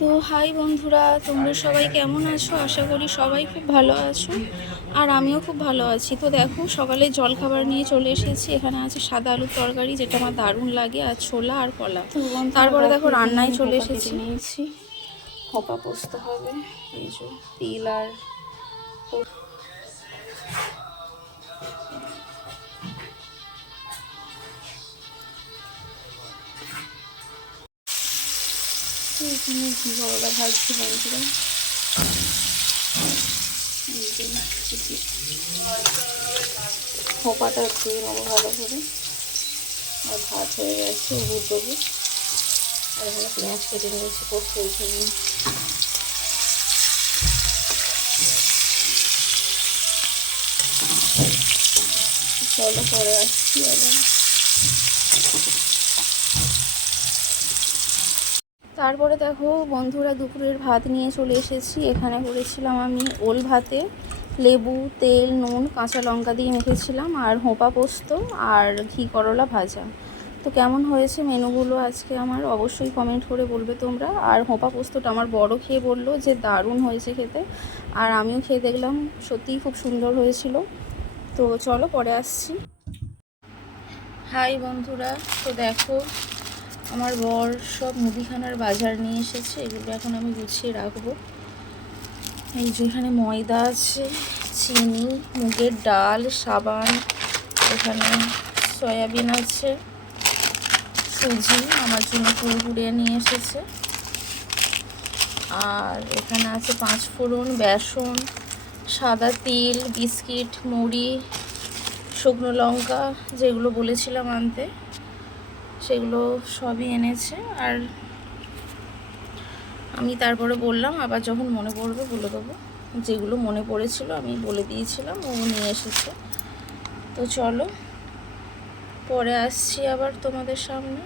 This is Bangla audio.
তো হাই বন্ধুরা, তোমরা সবাই কেমন আছো? আশা করি সবাই খুব ভালো আছো, আর আমিও খুব ভালো আছি। তো দেখো, সকালে জলখাবার নিয়ে চলে এসেছি। এখানে আছে সাদা আলুর তরকারি, যেটা আমার দারুণ লাগে, আর ছোলা আর কলা। তারপরে দেখো রান্নায় চলে এসেছি। নিয়েছি হোপা পোস্ত হবে, এই যে তিল আর এখানে করলা ভাজছি বন্ধুরা। খোপাটা ধুয়ে নেবো ভালো করে। আর ভাত হয়ে গেছে, উবুর দেবো। আর এখানে পেঁয়াজ কেটে নিয়েছি, পোস্ত উঠে নিয়ে। চলো পরে আসছি আবার। তারপরে দেখো বন্ধুরা, দুপুরের ভাত নিয়ে চলে এসেছি। এখানে করেছিলাম আমি ওল ভাতে লেবু, তেল, নুন, কাঁচা লঙ্কা দিয়ে মেখেছিলাম, আর হোঁপা পোস্ত আর ঘি করলা ভাজা। তো কেমন হয়েছে মেনুগুলো আজকে আমার অবশ্যই কমেন্ট করে বলবে তোমরা। আর হোঁপা পোস্তটা আমার বড় খেয়ে বললো যে দারুণ হয়েছে খেতে, আর আমিও খেয়ে দেখলাম, সত্যিই খুব সুন্দর হয়েছিল। তো চলো পরে আসছি। হাই বন্ধুরা, তো দেখো আমার বর সব মুদিখানার বাজার নিয়ে এসেছে। এগুলো এখন আমি গুছিয়ে রাখবো। এই যে এখানে ময়দা আছে, চিনি, মুগের ডাল, সাবান, এখানে সয়াবিন আছে, সুজি আমার জন্য কুড়কুড়িয়ে নিয়ে এসেছে, আর এখানে আছে 5 ফোড়ন, বেসন, সাদা তিল, বিস্কিট, মুড়ি, শুকনো লঙ্কা, যেগুলো বলেছিলাম আনতে সেগুলো সবই এনেছে। আর আমি তারপরে বললাম আবার যখন মনে পড়বে বলে দেবো। যেগুলো মনে পড়েছিল আমি বলে দিয়েছিলাম, ও নিয়ে এসেছে। তো চলো পরে আসছি আবার তোমাদের সামনে।